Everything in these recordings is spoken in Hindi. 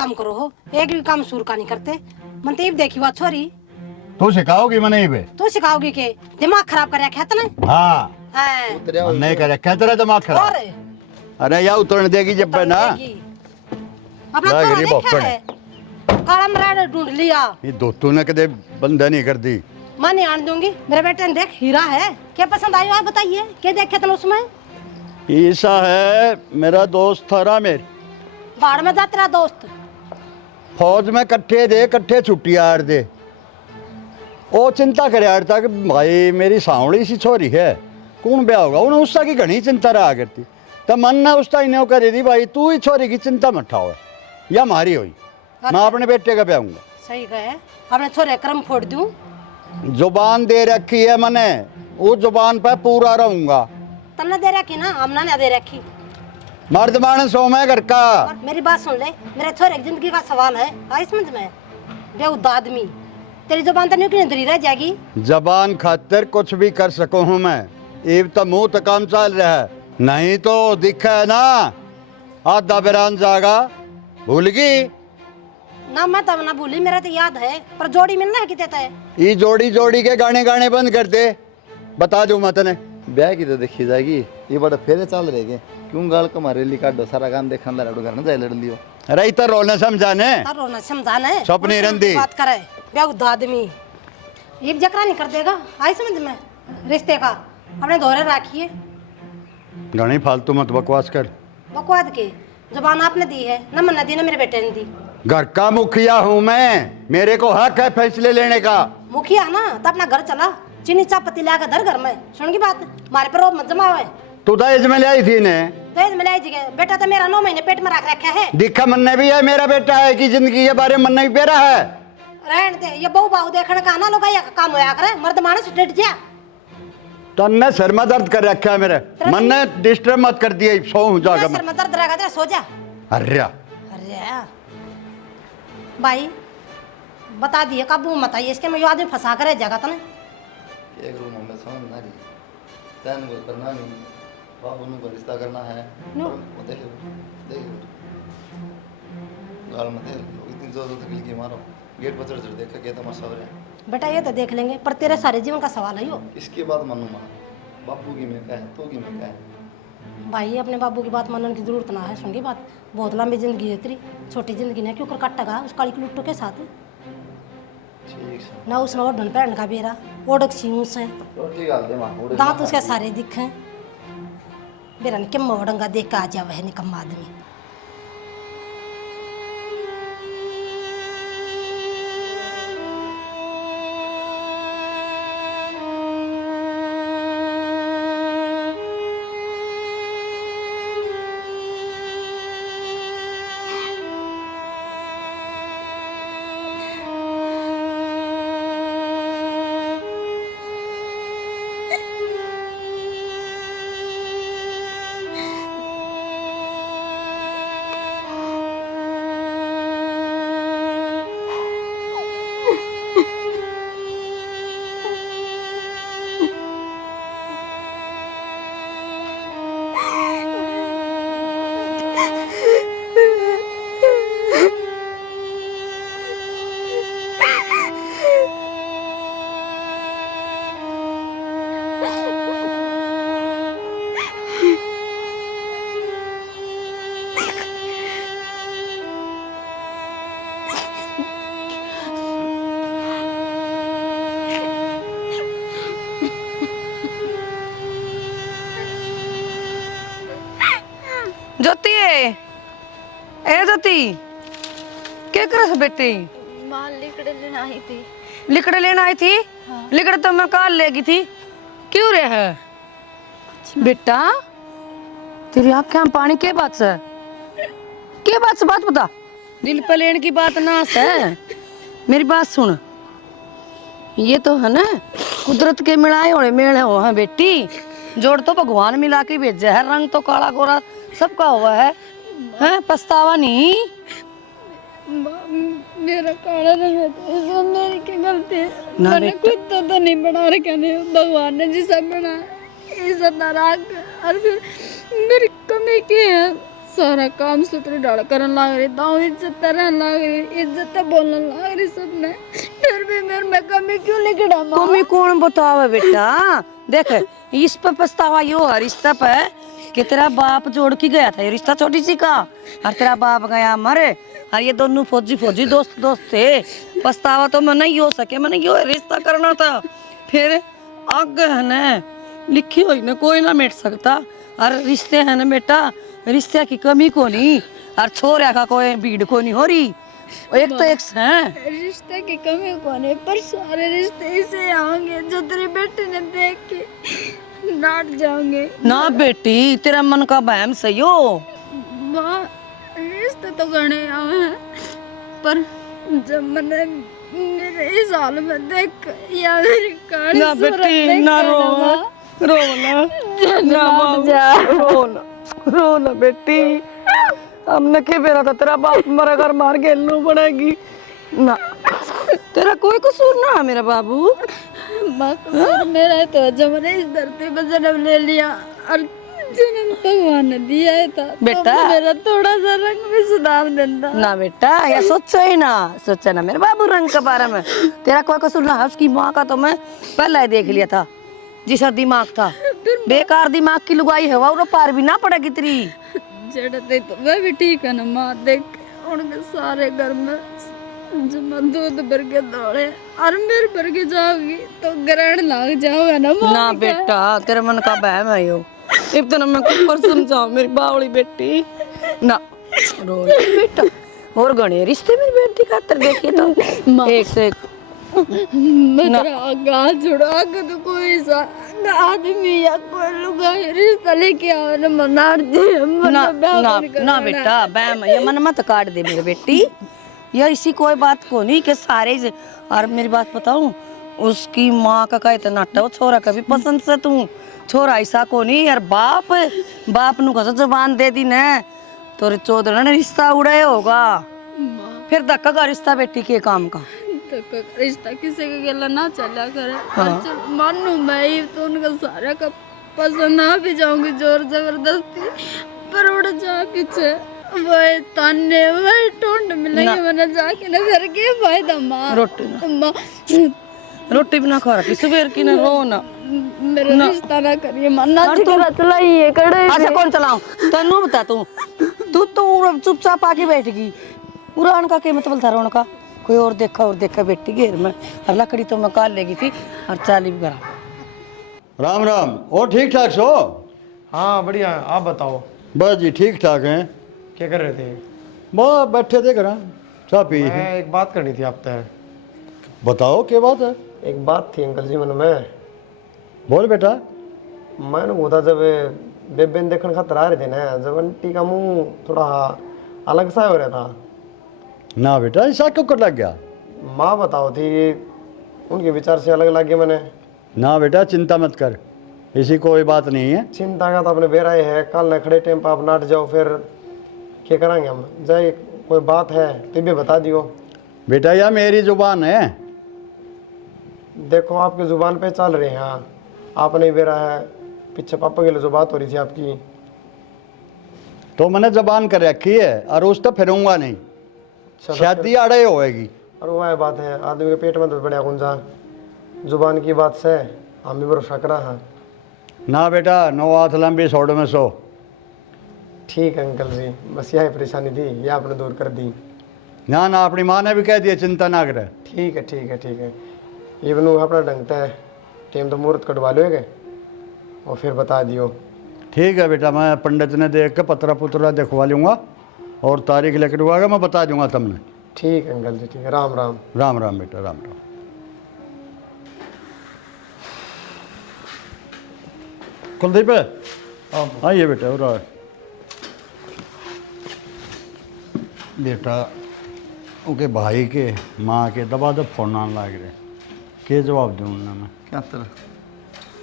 काम करो हो, एक भी काम सुर का नहीं करते। मन तो देखी बात छोरी तू सिखाओगी मने बे? तू सिखाओगी के दिमाग खराब कर रखा है ना? हाँ नहीं कर रखा तेरा दिमाग खराब। अरे या उतरने देगी जब ना अपना छोरा देखा है काला मराड़ ढूंढ लिया। ये दो तूने कदे बंदा नहीं कर दी। मैं नहीं आने दूंगी। मेरे बेटे ने देख हीरा है, क्या पसंद आई आप बताइए, क्या देखे थे उसमें? ईसा है मेरा दोस्त था रामेर। बाढ़ में जा तेरा दोस्त। फौज में कट्ठे दे कट्ठे छुट्टी आर दे। ओ चिंता करे यार था कि भाई मेरी सांवड़ी सी छोरी है कौन ब्याह होगा उन्हें उसका की घनी चिंता रहा करती। तो मन ने उसका इन्हें करे दी भाई तू ही छोरी की चिंता मत उठाओ या मारी हुई मैं अपने बेटे का ब्याहूंगा। सही कहे अपने छोरे क्रम फोड़ दूं। जुबान दे रखी है मैंने वो जुबान पर पूरा रहूंगा। तन्ने दे रखी ना हमने नहीं दे रखी। मर्द मानस हो मैं घर का। मेरी बात सुन ले मेरे छोरे की जिंदगी का सवाल है आई समझ में बेहुद आदमी तेरी जुबान तो नहीं धरी रह जाएगी। जबान खातिर कुछ भी कर सकूं हूं मैं ये तो मुंह तो काम चल रहा है नहीं तो दिखा है ना आधा बिरान जागा भूल गई ना। मैं तब ना भूली मेरा तो याद है पर जोड़ी मिलना है कितने है। ये जोड़ी जोड़ी के गाने गाने बंद कर दे बता दूं मैं तने ब्याह की तो देखी जाएगी ये बड़ा फेरे चल रहे क्यों गाल को मारे काटो सारा काम देखा लड़ो घर ना जाए लड़ लियो। अरे इधर रोना समझाने रोना समझाने सपनी रंदी बात करे बेहुद आदमी ये जकरा नहीं कर देगा आई समझ में रिश्ते का अपने दोहरे रखिए। घनी फालतू मत बकवास कर। बकवाद के जुबान आपने दी है न मन्ना दी ना मेरे बेटे ने दी। घर का मुखिया हूँ मैं मेरे को हक है फैसले लेने का। मुखिया ना तो अपना घर चला चीनी चापत्ती ला धर घर में सुन की बात मारे पर रोब मत जमावे। तू दहेज में लाई थी ने दहेज में लाई थी बेटा तो मेरा 9 महीने पेट में रख रखा है। दिखा मन्ने भी है मेरा बेटा है कि जिंदगी के बारे में मन्ने भी पेरा है। रहन दे ये बहु बाहु देखने का ना लोग या काम होया करे मर्द मानस डट जा। तन्ने सर में दर्द कर रखा है मेरे मन ने डिस्टर्ब मत कर दिया सो जागा सर में दर्द रहेगा तेरा सो जा। अरे अरे भाई बता दिए काबू मत आइए इसके में यो आदमी फंसा कर जगह तो नहीं एक रूम में समझ ना रही तैन वो करना नहीं बाबू को रिश्ता करना है नो देख देख गाल मत इतनी जोर तकलीफ की मारो गेट पर चढ़ देखा क्या तमाशा हो रहा है। बेटा ये तो देख लेंगे पर तेरे सारे जीवन का सवाल है यो। इसके बाद मानूंगा बापू की मैं कहे तो की मैं कहे भाई अपने बाबू की बात मानने की जरूरत ना है सुन की बात बहुत लंबी जिंदगी है तेरी छोटी जिंदगी ने क्यों कर काटेगा उस काली लुट्टो के साथ ठीक है ना उसने ओढ़न पहन का बेरा ओढ़क सी से रोटी गाल दे मां दांत उसके सारे दिखे बेरा ने किम ओढ़ंगा देख के आ जावे है निकम्मा आदमी। ज्योति ए ज्योति क्या कर बेटी? मां लिकड़े लेने आई थी। लिकड़े लेने आई थी? हाँ। लिकड़े तो मैं काल लेगी थी क्यों रे है बेटा तेरी आँखें में पानी के बात से बात बता दिल पे लेने की बात ना है। मेरी बात सुन ये तो है ना कुदरत के मिलाए होने मेले हो हैं बेटी जोड़ तो भगवान मिला के भेजा है रंग तो काला गोरा सबका हुआ है हैं पछतावा नहीं। मेरा काला रंग है तो इसमें मेरी क्या गलती है? मैंने खुद तो नहीं बना रखा नहीं भगवान ने जिसे बना इज्जत ना रख और फिर मेरी कमी की है सारा काम सूत्र डाल करन लाग रही, दाऊ इज्जत रहन लाग रही, इज्जत बोलने लाग रही सबने, फिर भी मेरे में कमी क्यों लिखड़ा माँ? कमी कौन बतावे बेटा? देख इस पे पछतावा यो है रिश्ता पे कि तेरा बाप जोड़ के गया था, ये रिश्ता छोटी सी का, और तेरा बाप गया मरे, और ये दोनों फौजी दोस्त थे। पछतावा तो मैं नहीं हो सके, मैंने यो रिश्ता करना था। फिर आगे है ना लिखी हुई ना कोई ना मिट सकता, और रिश्ते है ना बेटा, रिश्ते की कमी को नहीं, और छोरा का कोई भीड़ को नहीं हो रही, एक तो एक है। रिश्ते की कमी कौन है, पर सारे रिश्ते ऐसे आएंगे जो तेरे बेटे ने देख के डांट जाओगे। ना बेटी तेरा मन का बहम सही हो। माँ रिश्ते तो गणे आए हैं, पर जब मैंने मेरे इस हाल में देख या मेरी काली ना सूरत बेटी देख ना कर रो माँ, रो ना ना बाबू, रो ना बेटी, हमने के बेरा था तेरा बाप मरा घर मार के लो पड़ेगी ना, तेरा कोई कसूर ना है मेरा बाबू। माँ कसूर मेरा है तो जब मैंने इस धरती पर जन्म ले लिया और जन्म भगवान ने दिया है था, बेटा। तो मेरा थोड़ा सा रंग भी सुधार देता। ना बेटा या सोचा ना मेरे बाबू रंग के बारे में, तेरा कोई कसूर ना है। उसकी माँ का तो मैं पहले ही देख लिया था, जिसका दिमाग था बेकार दिमाग की लुगाई है, वो पार भी ना पड़ेगी तेरी। जड़ते तो वह भी ठीक है ना माँ, देख उनके सारे घर में जब मैं दूध भर के दौड़े और मेरे भर के जाओगी तो ग्रहण लग जाओगा ना माँ। ना बेटा तेरे मन का बहम है यो, इतना मैं ऊपर समझाओ मेरी बावली बेटी ना रो बेटा। और गणे रिश्ते मेरी बेटी खातर देखिए तो एक से एक मेरा आगा जुड़ा आगे तो कोई सा आदमी या कोई लुगा रिश्ता लेके आओ ना मनार दे ना ना ना बेटा बहम ये मन मत काट दे मेरी बेटी, या इसी कोई बात को नहीं कि सारे और मेरी बात बताऊं, उसकी माँ का कहे तो नाटा वो छोरा कभी पसंद से तू छोरा ऐसा को नहीं यार, बाप नु कसो जबान दे दी ने तो चौधरी ने रिश्ता उड़े होगा, फिर धक्का का रिश्ता बेटी के काम का रिश्ता किसी का गला ना चला करे। चल मानू मैं ही तो उनका सारा का पसंद आ भी जाऊंगी जोर जबरदस्ती, पर उड़ जा पीछे वही ताने वही टोंड मिलेंगे, मैंने जाके ना घर के फायदा माँ रोटी भी ना खा रखी सुबह की ना रो ना मेरा रिश्ता ना करिए मन्ना चलाइए कड़े। अच्छा कौन चलाऊं तेनू बता, तू तो चुपचाप आके बैठ गई, उड़ान का क्या मतलब था रोन का, कोई और देखा बेटी घेर में, और लकड़ी तो मैं काल लेगी थी और चाली भी करा। राम राम। और ठीक ठाक सो? हाँ बढ़िया, आप बताओ बस जी ठीक ठाक हैं। क्या कर रहे थे? बस बैठे थे घर, चाह पी। मैं एक बात करनी थी आपसे। बताओ क्या बात है? एक बात थी अंकल जी मन में। बोल बेटा। मैंने बोला जब बेबे देखने खातर आ रहे थे ना, जब आंटी का मुंह थोड़ा अलग सा हो रहा था। ना बेटा ऐसा क्यों कर लग गया? माँ बताओ थी उनके विचार से अलग लग गए मैंने। ना बेटा चिंता मत कर, ऐसी कोई बात नहीं है। चिंता का तो अपने बेराए है, कल न खड़े टाइम पर आप नाट जाओ, फिर क्या करेंगे हम? जाए कोई बात है तो भी बता दियो। बेटा यह मेरी जुबान है। देखो आपकी जुबान पे चल रहे हैं, हाँ आपने बेरा है, पीछे पापा के लिए जो बात हो रही थी आपकी, तो मैंने जबान कर रखी है और उस तो फिरूंगा नहीं, शादी अड़े होएगी। और वह बात है आदमी के पेट में तो बढ़िया गुंजा, जुबान की बात से हम भी भरोसा करा है। ना बेटा नो हाथ लंबी सोड में सो। ठीक है अंकल जी, बस यही परेशानी थी, यह आपने दूर कर दी। ना ना अपनी माँ ने भी कह दिया चिंता ना करे। ठीक है ठीक है ठीक है, ये बनू अपना ढंगता है, टाइम तो मुहूर्त कटवा लोगे और फिर बता दियो। ठीक है बेटा, मैं पंडित ने देख के पतरा पुतरा दिखवा लूँगा और तारीख लेकर हुआ मैं बता दूंगा तुमने। ठीक है अंकल जी, ठीक है। राम राम। राम राम बेटा, राम राम। कुलदीप आइए बेटा। और बेटा उनके भाई के माँ के दबा दब फोन आने लग रहे, के जवाब दूँ उन्हें मैं? क्या तरह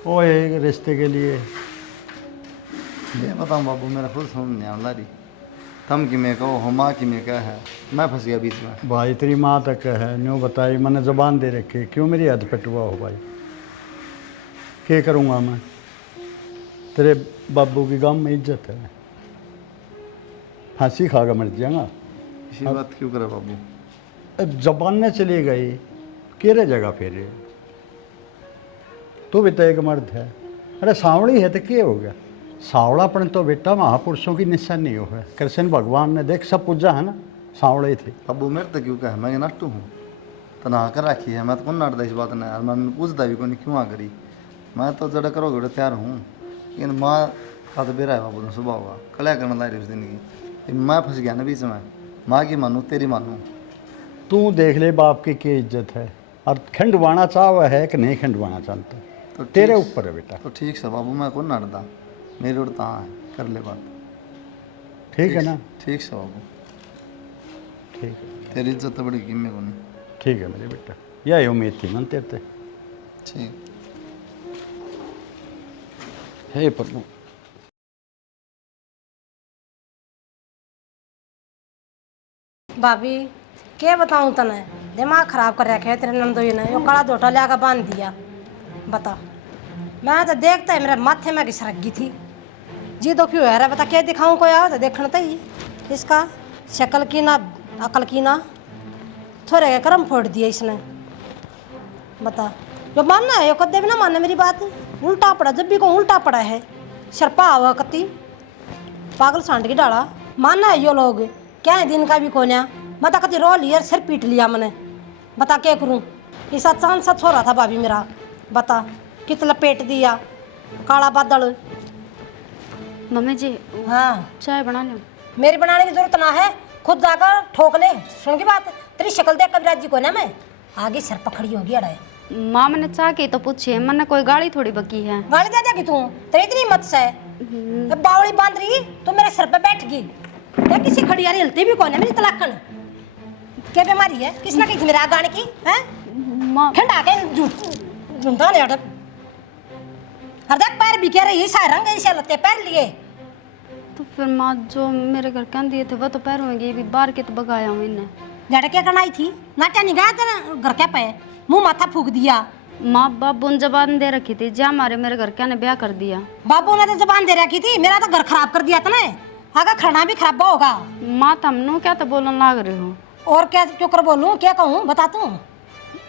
वो एक रिश्ते के लिए। ये बताऊँ बाबू, मेरा खुद समझ नहीं आ रही, तम कि मैं कहो हो माँ की मैं क्या है, मैं फंस गया बीच में। भाई तेरी माँ तक है न्यू बताई, मैंने ज़बान दे रखी, क्यों मेरी हद पिटवा हो भाई? क्या करूँगा मैं? तेरे बाबू की गांव में इज्जत है। फांसी खाकर मर जाएगा। इसी बात क्यों करे बाबू? अब जबान चली गई, केरे जगह फिर तू भी तो एक मर्द है। अरे सांवड़ी है तो क्या हो गया? सांवड़ापन तो बेटा महापुरुषों की निशानी हो है। कृष्ण भगवान ने देख सब पूजा है ना, सांवड़े थे। बाबू मेरे तो क्यों कहे, मैं नट्टू हूँ तो नहा कर रखी है, मैं तो कौन नाटदा इस बात ने, मैं पूछता भी कौन क्यों आ करी, मैं तो जड़ा करोगे तो तैयार हूँ। लेकिन माँ का तो बेरा है बाबू तो सुबह होगा कलिया करना ला रही उस दिन की, मैं फंस गया ना बीच में। माँ की मानूँ तेरी मानूँ? तू देख ले बाप की क्या इज्जत है, और खंडवाना चाह है कि नहीं खंडवाना चाहता तो तेरे ऊपर है बेटा। तो ठीक से बाबू, मैं कौन नाटदा, मेरी ओर तहाँ है, कर ले बात। ठीक है ना? ठीक से बाबू, ठीक है, तेरी इज्जत तो बड़ी कीमत को नहीं। ठीक है मेरे बेटा, यही उम्मीद थी मन तेरे से। ठीक हे प्रभु। भाभी क्या बताऊं तने, दिमाग खराब कर रखे है तेरे नंदोई ने। यो काला धोटा लिया कर बांध दिया। बता, मैं तो देखता है मेरे माथे में घिसरक गई थी जी। तो क्यों है रे, बता क्या दिखाऊं कोई आओ तो देखना तो ही इसका शक्ल की ना अकल की ना, थोड़े के कर्म फोड़ दिए इसने। बता, जो मानना है यो कदे भी ना माने मेरी बात, उल्टा पड़ा जब भी को उल्टा पड़ा है। शर्पा हुआ कत्ती पागल सांड की डाला, मानना है यो लोग क्या है दिन का भी कोन्या। बता कति रो लिया सिर पीट लिया मैंने, बता क्या करूं। ऐसा चांद सा छोरा था भाभी मेरा, बता कित लपेट दिया काला बादल। मम्मी जी हाँ चाय बना लो। मेरी बनाने की जरूरत ना है, खुद जाकर ठोक ले। सुन की बात, तेरी शक्ल देख कविराज जी को ना मैं आगे सर पकड़ी होगी। अड़े माँ मैंने चाह के तो पूछे, मैंने कोई गाड़ी थोड़ी बकी है। गाली दे देगी तू, तेरी इतनी मत से बावड़ी बांध रही तू मेरे सर पे बैठ गई। या किसी खड़ियारी हिलती भी कौन है मेरी तलाकन, क्या बीमारी है? किसने कही थी मेरे आग गाने की है? माँ ठंडा के झुंडा ने अटक हर देख पैर भी कह रही है, सारे रंग ऐसे लते पैर लिए। तो फिर माँ जो मेरे घर कह दिए थे वो तो पैर होंगे, भी बाहर के तो बगाया हूँ इन्हें। जड़ क्या करना आई थी, नाट्या नहीं गया तेरा घर क्या पे मुंह माथा फूक दिया। माँ बाबू ने जबान दे रखी थी, जा मारे मेरे घर क्या ने ब्याह कर दिया। बाबू ने तो जबान दे रखी थी, मेरा तो घर खराब कर दिया था ना, आगे खाना भी खराब होगा। माँ तमनु क्या तो बोलने लाग रहे हो। और क्या क्यों कर बोलूं, क्या कहूँ बता तू।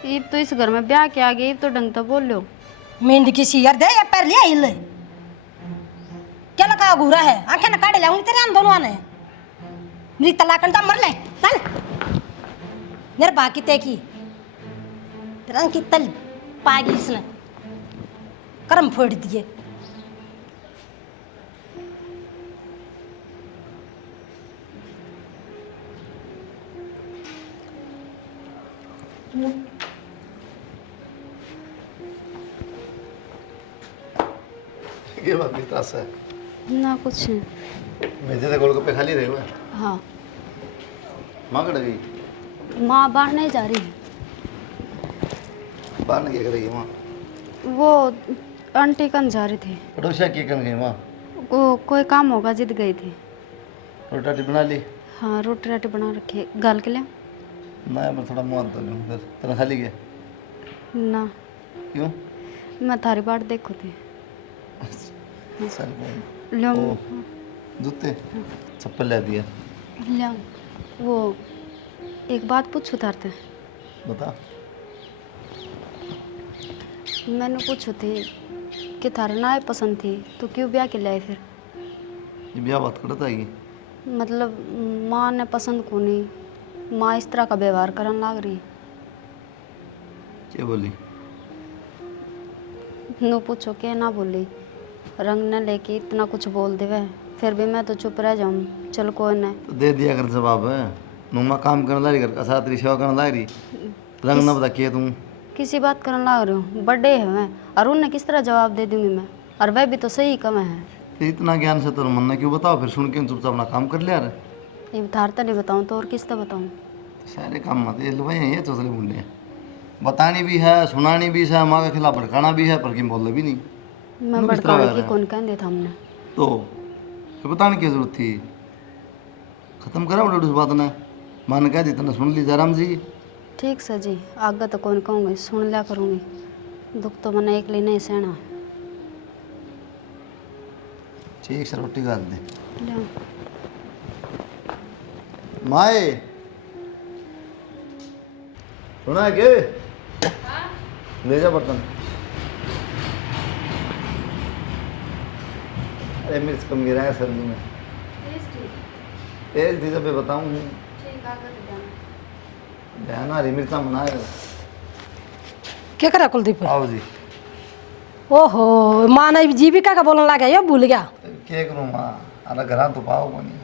ये तो इस घर में ब्याह के आ गए, तो ढंग तो बोल लो। मेंढ की सीयर दे या पैर लिया हिल क्या लगा घूरा है, आंखें न काटे लाऊंगी तेरे आन दोनों आने। मेरी तलाकन तो मर ले चल, मेरे बाकी ते की तेरा की तल पागी इसने कर्म फोड़ दिए। ये बात भी त्रास है ना कुछ नहीं। मेरे तो गोलगप्पे खाली रहे हुए। हाँ माँ कट गई, माँ बाहर नहीं जा रही। बाहर नहीं क्या करेगी माँ? वो आंटी कन जा रही थी, पड़ोसिया क्या कर गई माँ? कोई काम होगा जिद गई थी। रोटी राटी बना ली? हाँ रोटी राटी बना रखी, गाल के लिए मैं पर थोड़ा मुँह धो लूँ, फिर तेरा खाली गया ना। क्यों? मैं थारी बाट देखो थी। चल लो ओ, जूते चप्पल ले दिया। लो वो एक बात पूछू थारते। बता। मैंने पूछू थी कि थारे ना पसंद थी तो क्यों ब्याह के लिए फिर? ये ब्याह बात करता है मतलब माँ ने पसंद को नहीं, माँ इस तरह का व्यवहार करने लग रही। क्या बोली? नो पूछो क्या ना बोली, रंग न लेके इतना कुछ बोल देवे, फिर भी मैं तो चुप रह जाऊँ। चल कोई नहीं तो दे दिया कर जवाब है। नुमा काम करने ला रही, घर का साथ रही, सेवा करने ला रही, रंग ना बता के तुम किसी बात करने लग रही हूँ। बर्थडे है मैं, और उन्हें किस तरह जवाब दे दूंगी मैं, और वह भी तो सही कम है। फिर इतना ज्ञान से तो मन ने क्यों बताओ, फिर सुन के चुपचाप अपना काम कर लिया रे। ये थारता नहीं बताऊँ तो और किस तरह बताऊँ? सारे काम मत ये भाई ये चौसले मुंडे बतानी भी है, सुनानी भी है, माँ के खिलाफ भड़काना भी है, पर कि बोल भी नहीं। मैं किस तरह भड़काने है की रे? कौन कह देता हमने। तो फिर बताने की जरूरत थी, खत्म करा उस बात ने। माँ ने कह दी तने सुन ली जयराम जी। ठीक सर जी, आगे तो कौन कहूँगी, सुन लिया करूँगी। दुख तो मैंने एक लिए नहीं सहना। ठीक से रोटी खा दे। ले माए सुना है के ले जा बर्तन। अरे मिर्च कम गिरा है सब्जी में। तेज थी जब बताऊँ ध्यान हरी मिर्चा बनाए। क्या करा कुलदीप? आओ जी। ओहो माँ ने जीविका का बोलने लगा ये भूल गया। क्या करूँ माँ अरे घर तो पाओ को नहीं।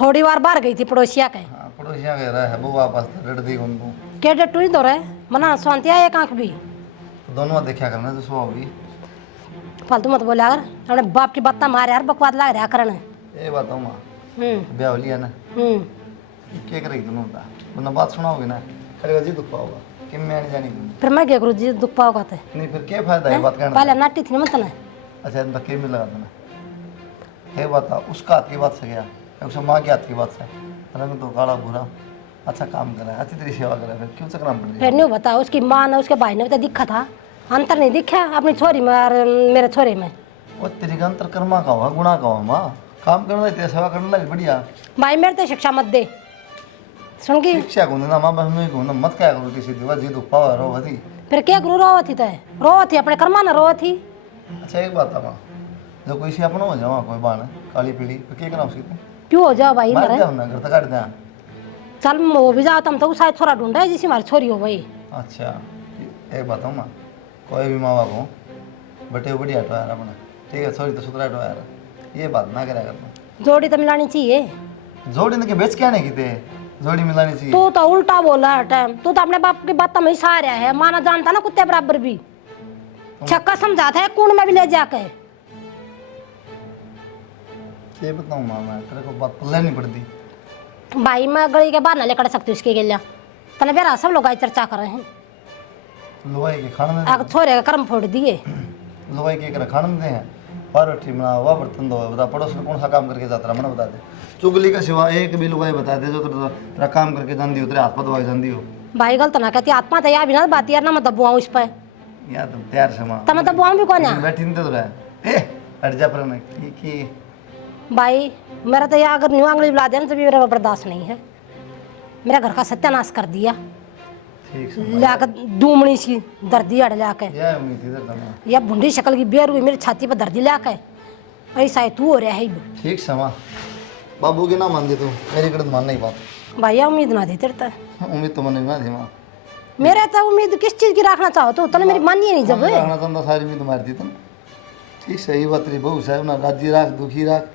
थोड़ी बार बाहर गई थी पड़ोसिया के। हाँ पड़ोसियाँ कह रहा है वो वापस रट दी उनको। के डटू ही दो रहे मना स्वांति आए एक आंख भी तो दोनों देखा करना तो सो भी फालतू मत बोला कर अपने बाप की बात मारे यार बकवास लग रहा करने। ये बताओ माँ ब्याह हो लिया ना क्या करेगी दोनों का वरना बात सुनाओगे ना करेगा जी दुख पाओगा कि मैं नहीं जानी फिर मैं क्या करूँ जी दुख पाओगा तो नहीं फिर क्या फायदा है बात करने पहले नाटी थी ना मत ना। अच्छा इनका क्या मिल लगा था ना ये बता उसका हाथ की बात से गया उसका माँ के हाथ की बात से रंग तो काला बुरा अच्छा काम करा है अच्छी तेरी सेवा करा फिर क्यों चक्राम पड़ फिर नहीं बता उसकी माँ ने उसके भाई ने तो दिखा था अंतर नहीं दिखा अपनी छोरी में और मेरे छोरे में। वो तेरी का अंतर कर्मा का हुआ गुणा का हुआ माँ काम करना तेरा सेवा करना लगी बढ़िया। भाई मेरे तो शिक्षा मत दे सुन की शिक्षा को ना माँ बहन में को ना मत क्या करो किसी दिवा जी दुख पावा रो वधी। फिर क्या करूँ रोवा थी तो रोवा थी अपने कर्मा ना रोवा थी। अच्छा एक बात है माँ जो कोई से अपना हो जाओ कोई बाण काली पीली तो क्या करा उसकी क्यों हो जाओ भाई मार मेरे जाओ ना घर तक काट दे। चल वो भी जाओ तुम तो शायद छोरा ढूंढा है जिसकी हमारी छोरी हो भाई। अच्छा एक बात हो माँ कोई भी माँ बाप हो बटे बढ़िया हटवा यार अपना ठीक है सॉरी तो सुधरा हटवा यार ये बात ना करा करना। जोड़ी तो मिलानी चाहिए। जोड़ी ने के बेच क्या नहीं की थे जोड़ी मिलानी चाहिए। तू तो उल्टा बोला है टाइम तू तो अपने बाप की बात में सारा है माना जानता ना कुत्ते बराबर भी छक्का समझाता है कूण में भी ले जाके। ये बताऊँ माँ मैं तेरे को बात पल्ले नहीं पड़ती। भाई मैं गली के बाहर ना लेकर सकती उसके गलिया तने बेरा सब लोग आई चर्चा कर रहे हैं। लोहाई के खाने आग छोरे का कर्म फोड़ दिए। लोहाई के खाने देते हैं पार्वती बना हुआ बर्तन धोया बता पड़ोस में कौन सा काम करके जाता रहा मैंने बता दे चुगली का सिवा एक भी लुगाई बता दे जो तेरा काम करके जान हो तेरे हाथ पर दवाई जान हो। भाई गलत ना कहती आत्मा तो यार बिना बात यार ना मैं दबुआ उस पर यार तुम तैयार से माँ तब मैं दबुआ भी कौन है बैठी नहीं तो रहा ए हट जा पर ना की भाई मेरा तो यार अगर न्यू आंगली बुला दिया ना तो भी मेरा बर्दाश्त नहीं है। मेरा घर का सत्यानाश कर दिया ठीक से लाकर दूमड़ी सी दर्दी अड़ लाके यह उम्मीद थी तेरे को। या भुंडी शक्ल की बेर हुई मेरी छाती पर दर्दी लाके ऐसा है तू हो रहा है ठीक से माँ बाबू की ना मान दे तू मेरी कड़त मान नहीं बात भैया उम्मीद ना थी तेरे तक उम्मीद तो मन ना थी माँ मेरे तो उम्मीद किस चीज की रखना चाहो तो तूने मेरी मानी नहीं जब रहना तो सारी उम्मीद मारती तुम ठीक सही बात रही बहू साहब ना राजी राख दुखी राख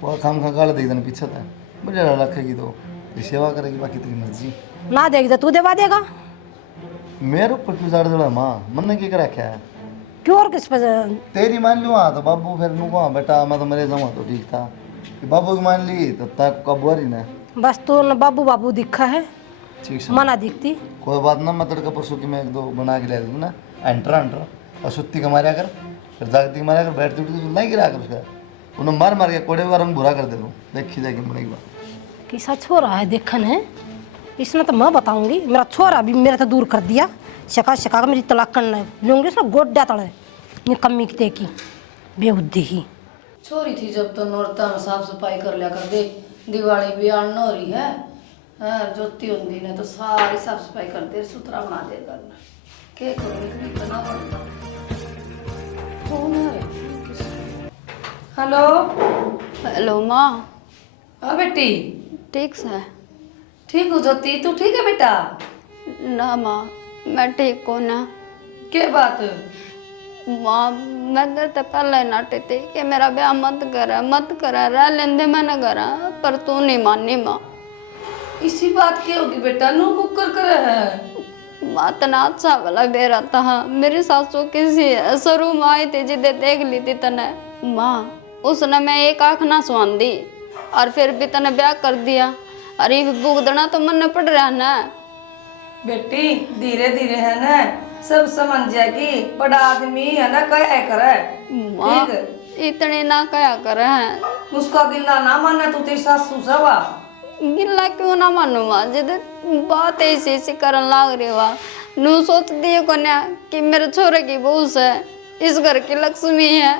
वो खाम खा गाड़ देगी पीछे था बढ़िया रखेगी तो सेवा करेगी बाकी तेरी मर्जी ना देगी तो तू देवा देगा। मेरे ऊपर क्यों जाड़ जड़ा माँ मन ने क्या रखा है क्यों और किस पर तेरी मान लूँ हाँ तो बाबू फिर नू वहाँ बेटा मैं तो मरे जाऊँ तो ठीक था बाबू की मान ली तो तक कब रही ना बस तू न बाबू बाबू दिखा है ठीक से मना दिखती कोई बात ना मैं तड़का परसों की मैं एक दो बना के ले दूँ ना एंटर और सुत्ती का मारा कर फिर जागती का मारा कर बैठती उठती तो नहीं गिरा कर उसका उन्हें मार मार के कोड़े का रंग बुरा कर दे दूँ देखी जाएगी बड़ी बात किसा छोरा है देखन है इसने तो मैं बताऊंगी मेरा छोरा भी मेरे तो दूर कर दिया शका शका मेरी तलाक करना लूंगी उसने गोड्या तड़े निकम्मी की तेकी बेहुद्दी ही। छोरी थी जब तो नौरता में साफ सफाई कर लिया कर दे दिवाली भी आन हो रही है जोती होंगी ने तो सारी साफ सफाई कर दे सुथरा बना दे करना क्या करूँगी करना पड़ता। कौन है? हेलो हेलो माँ हाँ बेटी ठीक से ठीक हो जोती तू ठीक है बेटा? ना माँ मैं ठीक हूँ ना। क्या बात? माँ मैं तो पहले नाटे थी कि मेरा ब्याह मत करा रह लेंदे मैंने करा पर तू नहीं मानी माँ। इसी बात की होगी बेटा नू कुकर करे है माँ तना अच्छा वाला बेरा था मेरी सासू किसी शुरू में आई थी जिदे देख ली थी तने माँ उसने मैं एक आँख ना सुन दी और फिर भी तने ब्याह कर दिया अरे भुगतना तो मन पड़ रहा ना। बेटी धीरे धीरे है ना सब समझ जाएगी बड़ा आदमी है ना क्या करे माँ ठीक इतने ना क्या करे हैं उसका गिल्ला ना माने तू तेरी सासू सवा गिल्ला क्यों ना मानू माँ जिद बात ऐसी ऐसी करन लाग रही वा नू सोच दिए को ना कि मेरे छोरे की बहू है इस घर की लक्ष्मी है।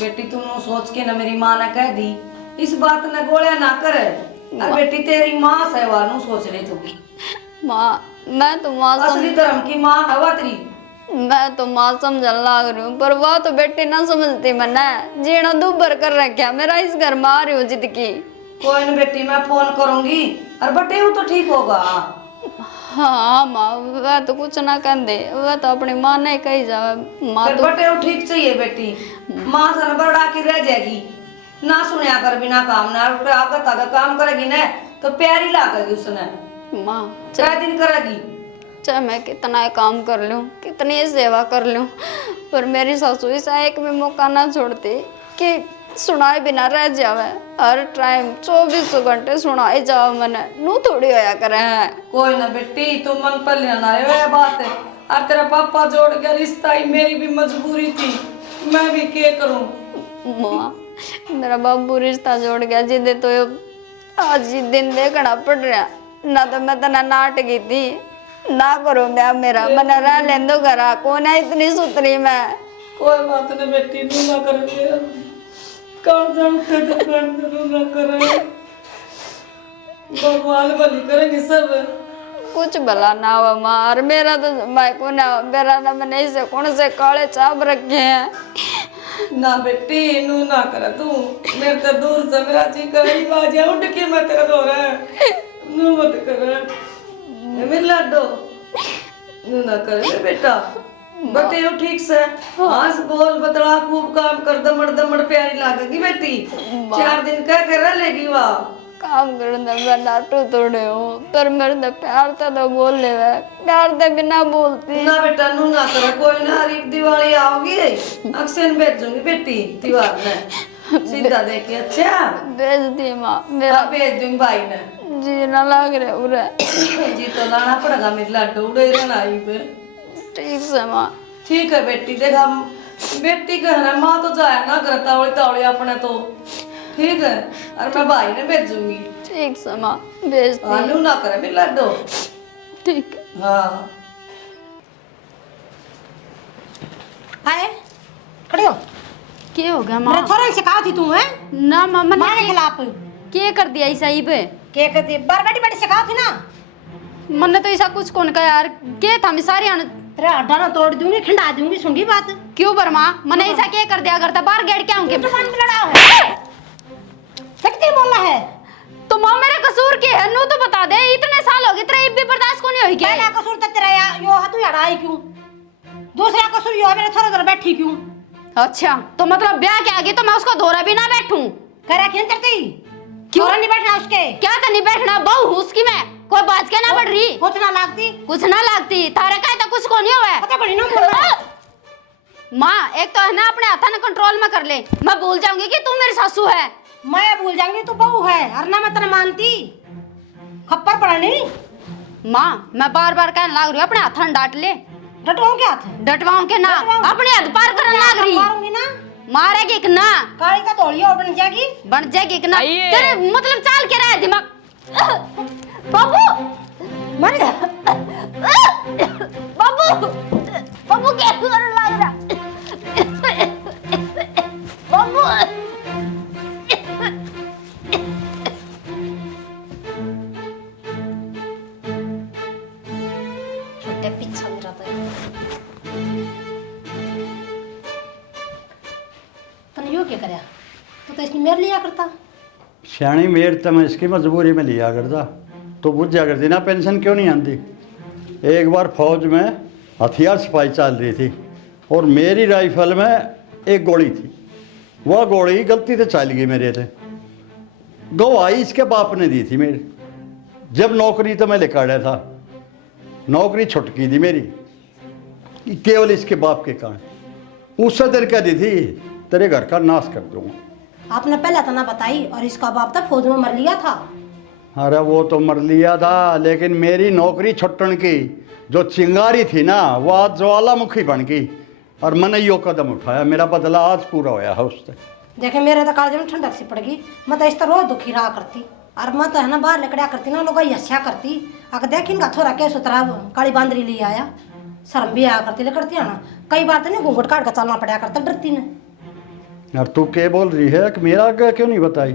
बेटी तू सोच के ना मेरी माँ ने कह दी इस बात ने गोलियां ना करे अरे बेटी तेरी माँ सहवार नु सोच रही तू। माँ मैं तो माँ असली धर्म की माँ हवा तेरी। मैं तो माँ समझन लाग रही हूँ, पर वह तो बेटी ना समझती मैंने। जीना दुबर कर रखा मेरा, इस घर में आ रही हूँ जिद की। कोई न बेटी मैं फोन करूंगी और बटे वो तो ठीक होगा। हाँ माँ वह तो कुछ ना कह दे, वह तो अपनी माँ ने कही जावे। माँ फिर तो बटे वो ठीक चाहिए बेटी, माँ सन बड़ा की रह जाएगी ना, सुनया कर बिना काम ना, आगे तक काम करेगी ना तो प्यारी लागेगी उसने। माँ चाहे दिन करेगी। चाहे मैं कितना ही काम कर लूँ, कितनी ही सेवा कर लूँ, पर मेरी सासू ऐसा एक भी मौका ना छोड़ती कि सुनाए बिना रह जावे। हर टाइम 24 घंटे सुनाए जाओ मैंने, नू थोड़ी होया करे है। कोई ना बेटी तू मन पर लेना रे, वह बात है। और तेरा पापा जोड़ गया रिश्ता ही, मेरी भी मजबूरी थी, मैं भी क्या करूं। माँ मेरा बाबू रिश्ता जोड़ गया जिदे तो आज ही दिन देखना पड़ रहा, ना तो मैं तना नाट गई थी ना करो मैं मेरा मैंने रह लें दो घर, कौन है इतनी सुतरी मैं। कोई बात नहीं बेटी, नू ना करे कौन जानते तो कौन नू ना करे, भगवान भली करेंगे सब। कुछ भला ना हुआ माँ, और मेरा तो मैं को ना मेरा ना मैंने इसे कौन से काले चाप रखे हैं। ना बेटी नू ना करे तू, मेरे तो दूर से मेरा जी करे बाजे उठ के मैं तेरा दो रहा नू मत करे मेरे लाडो, नू ना करे बेटा। बटे वो ठीक से हंस बोल बतला खूब काम कर, दमड़ दमड़ प्यारी लागेगी बेटी, 4 दिन कह के रह लेगी वाह। काम करने मैं नाटू तोड़े हूँ, पर मेरे से प्यार तो बोल ले, प्यार से बिना बोलती ना बेटा नू ना करे, कोई ना अरे दिवाली आओगी अक्सर भेजूंगी बेटी त्योहार में सीधा देखे। अच्छा भेज दी माँ, मेरा भेज दूंगी भाई ने। जी ना लाग रहे उरे। जी तो लाना पड़ेगा मेरे लाडो, उड़े रहना ही पे। ठीक से माँ। ठीक है बेटी, देख हम बेटी का है ना, माँ तो जाए ना घर तावड़ी तावड़ी अपने तो ठीक है, और मैं भाई ने भेजूंगी। ठीक से माँ भेज दी। आलू ना करे मेरे लाडो। ठीक है। हाँ आए खड़े हो। क्या हो गया मेरे माँ? छोरे से कहा थी तू है ना मामा माँ के खिलाफ क्या कर दिया ऐसा ही पे? के कहती बार बेटी बेटी से कहा थी ना, मैंने तो ऐसा कुछ कौन कहा यार, क्या था मैं सारी तेरा हड्डा ना तोड़ दूंगी, खिंडा दूंगी, सुनगी बात। क्यों बर्मा मैंने ऐसा क्या कर दिया, करता बाहर गेट क्या होंगे? जवान में लड़ा है सकती बोलना है तो माँ मेरा कसूर क्या है, नू तो बता दे, इतने साल हो गए तेरा एक भी बर्दाश्त को नहीं हुई क्या? पहला कसूर तो तेरा यो है, तू हड़ाई क्यों? दूसरा कसूर यो है मेरे थोड़ा देर बैठी क्यों? अच्छा तो मतलब ब्याह के आगे तो मैं उसको धोरा भी ना बैठूं? कह रहा क्यों करती? क्यों नहीं बैठना उसके? क्या तो नहीं बैठना, बहू हूँ उसकी मैं, कोई बात क्या ना पड़ रही, कुछ ना लागती, कुछ ना लगती, थारे का तो कुछ को नहीं हुआ पता पड़ी ना बोलना। माँ एक तो है ना अपने हाथा ने कंट्रोल में कर ले, मैं भूल जाऊंगी कि तू मेरी सासू है। मैं भूल जाऊंगी तू बहू है, और ना मैं तेरा मानती खप्पर पड़नी। माँ मैं बार बार कहने लाग रही हूँ अपने हाथा ने डांट ले। डटवाऊं क्या हाथ? डटवाऊं के ना, अपने हद पार करने लाग रही, मारूंगी ना, मारेगी कि ना, काली का धोलिया और बन जाएगी। बन जाएगी कि ना, तेरे मतलब चाल के रहा दिमाग। बाबू मर गया बाबू बाबू क्या करने लग रहा? बाबू छोटे पीछा मेरा तने यो क्या करया? तो इसकी मेर लिया करता। सियाणी मेर तो मैं इसकी मजबूरी में लिया करता, तो बुझ जा करती ना, पेंशन क्यों नहीं आती। एक बार फौज में हथियार सिपाही चल रही थी और मेरी राइफल में एक गोली थी, वह गोली गलती से चल गई मेरे से, गवाही इसके बाप ने दी थी मेरी। जब नौकरी तो मैं लेकर आया था, नौकरी छुटकी थी मेरी केवल इसके बाप के कारण। उससे देर कह दी थी तेरे घर का नाश कर दूंगा। आपने पहले तो ना बताई, और इसका बाप तो फौज में मर लिया था। अरे वो तो मर लिया था, लेकिन मेरी नौकरी छुट्टन की जो चिंगारी थी ना, वो आज ज्वालामुखी बन गई और मैंने यो कदम उठाया, मेरा बदला आज पूरा होया है उससे। देखे मेरे तो कालज में ठंडक सी पड़ गई, मैं तो इस तरह रोज दुखी रहा करती, और मैं तो है ना बाहर निकड़ा करती ना, लोग हस्या करती, अगर देख इनका छोरा क्या सुतरा काली बांदरी ले आया, शर्म भी आया करती ले करती है ना, कई बार तो नहीं घूंघट काट कर चलना पड़ा करता डरती ने। और तू क्या बोल रही है कि मेरा आगे क्यों नहीं बताई?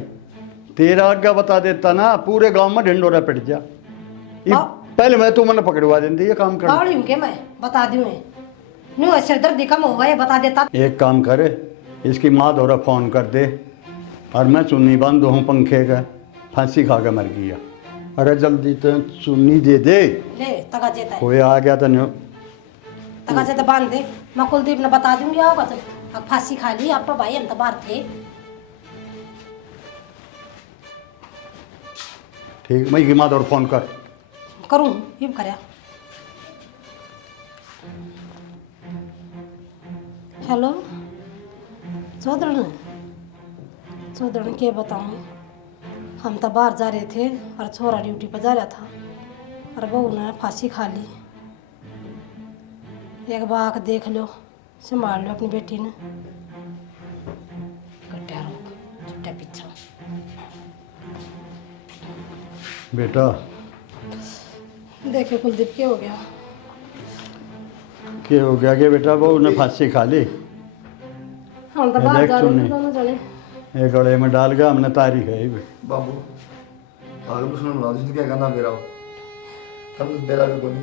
तेरा आगे बता देता ना, पूरे गांव में ढिंडोरा पिट जा। ये पहले मैं तू मैंने पकड़वा देती ये काम कर। बावड़ी हूँ के मैं बता दूँ न्यू सिर दर्द कम होगा ये बता देता। एक काम करे, इसकी माँ दोरा फोन कर दे और मैं चुन्नी बांध हूँ पंखे का, फांसी खा के मर गया। अरे जल्दी तो चुन्नी दे दे। ले तका जेता है, कोई आ गया तो नहीं। तका जेता बांध दे, मैं कुलदीप ने बता दूंगी आओगा तो। अब फांसी खा ली आप तो भाई, हम तो बाहर थे। ठीक, मैं की माँ दोरा फोन कर। करूँ ये करया। हेलो चौधरी के बताऊँ, हम तो बाहर जा रहे थे और छोरा ड्यूटी पर जा रहा था और बहू ने फांसी खा ली। एक बार देख लो, संभाल लो अपनी बेटी ने। कट्टा रोक छुट्टा पीछा। बेटा देखिए कुलदीप क्या हो गया। क्या हो गया कि बेटा बहू ने फांसी खा ली? हम तो बाहर देख जा रहे सुनी। थे दोनों जने। एक गले में डाल गया हमने, तारीख है ये भी। बाबू आगे मुझे ना जिसने क्या करना बेरा हो तब बेरा भी कोनी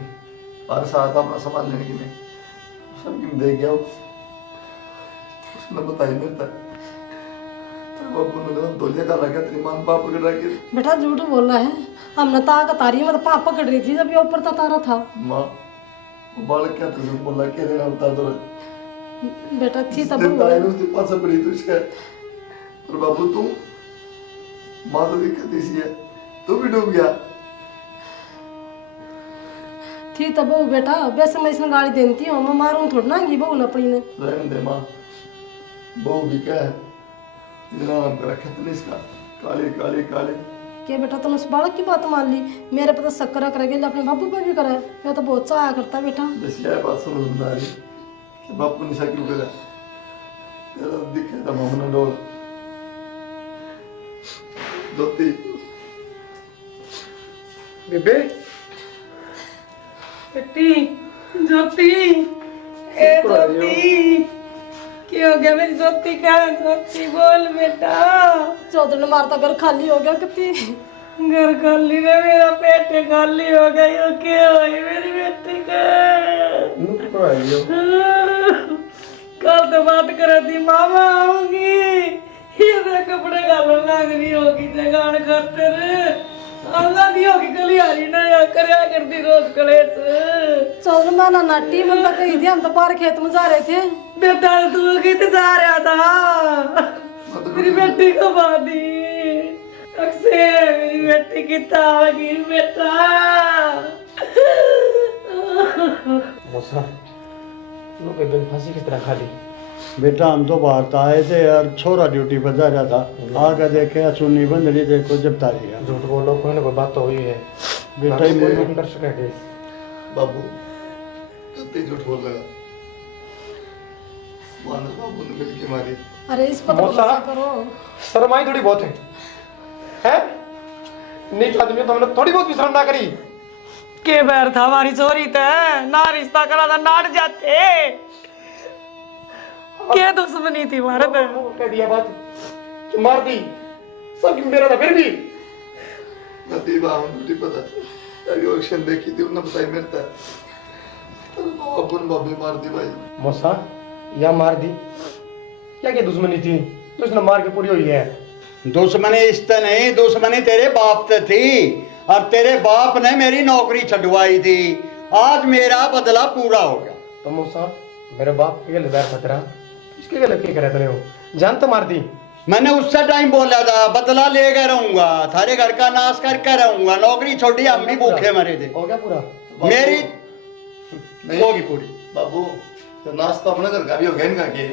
और साथ अपना सामान लेने की मैं सब की दे गया उसने बताई मेरे तक तो बाबू ने कहा दोलिया का लगा तेरी मान बाप पकड़ रहा के बेटा झूठ बोल रहा है, हमने ताक तारी में तो पाप पकड़ रही थी जब ये ऊपर तारा था। माँ वो बालक क्या तुझे बोला के देना उतार दो बेटा थी तब ताई ने उसके पास पड़ी तो इसका और बाबू तू माँ तो दिक्कत इसी है तू भी डूब गया थी तब बहू बेटा, वैसे मैं इसमें गाड़ी देती हूँ, मैं मारूँ थोड़ा ना बहू ने अपनी ने। रहने दे माँ बहू भी क्या है इतना नाम कर रखा तूने इसका काले काले काले क्या बेटा तूने उस बालक की बात मान ली? मेरे पे तो शक्कर करेगी, अपने बाबू पे भी करे। मैं तो बहुत चाहा करता बेटा। बस यह बात समझ में आ रही कि बापू निशा क्यों करा तेरा दिखे था मामना डोल दोती बेबे बेटी ज्योति, ए ज्योति, क्या हो गया मेरी ज्योति का? ज्योति बोल बेटा। चौधरी ने मारता घर खाली हो गया कितनी। घर खाली रे, मेरा पेट खाली हो गया। यो क्या हुई मेरी बेटी का? कल तो बात कर थी मामा आऊंगी, ये कपड़े घालन लग रही होगी जगान करते रे। अल्लाह दी होगी कलियारी ना या करया करती रोज कलेस। चौधरी मैं ना नाटी मैं तो कही थी, हम तो बाहर खेत में जा रहे थे। बेटा तू कितने जा रहा था? मेरी बेटी को बादी अक्सर मेरी बेटी की तागी बेटा। मौसा लो बेबे ने फांसी किस तरह खा ली? बेटा हम तो बाहर तो आए थे यार, छोरा ड्यूटी पर जा रहा था, आकर देखे चुन्नी बंद रही, देखो जब तारी है। झूठ बोलो, कोई ना कोई बात तो हुई है। बेटा ही कोई बोल नहीं कर सका केस। बाबू कितने झूठ बोल लगा मानस बाबू ने मिलके मारी अरे इस पर तो मौसा। भरोसा करो। शर्माई थोड़ी बहुत है हैं? नीच आदमी तो हमने थोड़ी बहुत भी शर्म ना करी। के बैर था हमारी चोरी ते ना रिश्ता करा था नाट जाते। क्या दुश्मनी थी हमारे पे? कह दिया बात कि मार दी सब मेरा था फिर भी नदी बाहर ड्यूटी पता अभी ऑक्शन देखी थी उन्होंने बताई मेरे तक बाबू ने बाबे मार दी भाई मौसा या मार दी क्या क्या दुश्मनी थी तो उसने मार के पूरी हुई है। दुश्मनी इससे नहीं, दुश्मनी तेरे बाप से थी और तेरे बाप ने मेरी नौकरी छुड़वाई थी। आज मेरा बदला पूरा हो गया। तो मौसा मेरे बाप के गले बैर खतरा इसके गले क्या करे तेरे हो जान तो मार दी। मैंने उससे टाइम बोला था बदला लेकर रहूंगा, थारे घर का नाश करके रहूंगा, नौकरी छोड़ी, हम भी भूखे मरे थे। हो गया पूरा? मेरी नहीं होगी पूरी। बाबू तो नाश्ता अपने घर का भी हो गया इनका के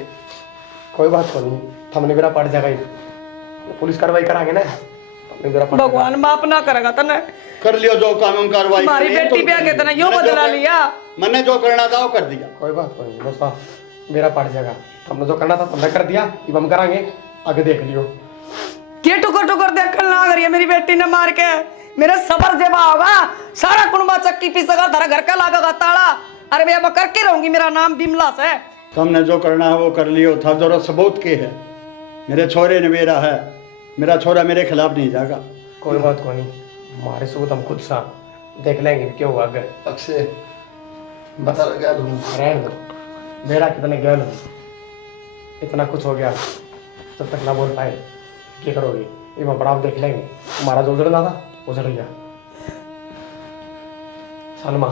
कोई बात को नहीं, हमने मेरा पड़ जाएगा ही। पुलिस कार्रवाई कराएंगे ना, हमने मेरा पड़ भगवान माफ ना करेगा तने। कर लियो जो कानून कार्रवाई हमारी करनी है, बेटी तुम पे कर आके लियो। तना यो मैंने जो बदला कर- लिया। मैंने जो करना था वो कर दिया। कोई बात को नहीं मौसा मेरा पड़ जाएगा। हमने जो करना था तुमने कर दिया, अब हम कराएंगे, आगे देख लियो। के टुकर टुकर देखने लग रही है मेरी बेटी ने मार के। मेरे सबर जेबा होगा सारा कुंबा चक्की पीसेगा, थारा घर का लागेगा ताला। अरे भैया मैं करके रहूंगी, मेरा नाम बिमला से। तुमने जो करना है वो कर लियो था, जरूरत सबूत की है। मेरे छोरे ने मेरा है, मेरा छोरा मेरे खिलाफ नहीं जाएगा। कोई बात को नहीं, हमारे सबूत हम खुद सा देख लेंगे क्या हुआ आगे। अक्षय बता गया तुम रहने दो, मेरा कितने ज्ञान हो, इतना कुछ हो गया, जब तक ना बोल पाए क्या करोगे? ये मैं बड़ा देख लेंगे। हमारा जो उजड़ना था उजड़ गया। सलमा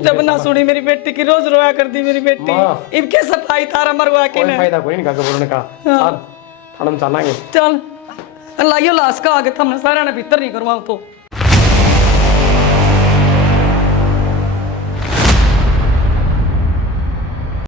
जब ना सुनी मेरी बेटी की, रोज रोया कर दी मेरी बेटी। माँ। इनके सफाई थारा मरवा के कोई ने। फायदा कोई नहीं का बोलने का। साथ थाना में चलेंगे। चल लाइयो लाश का आगे, हमने सारा ने भीतर नहीं करवाओ तो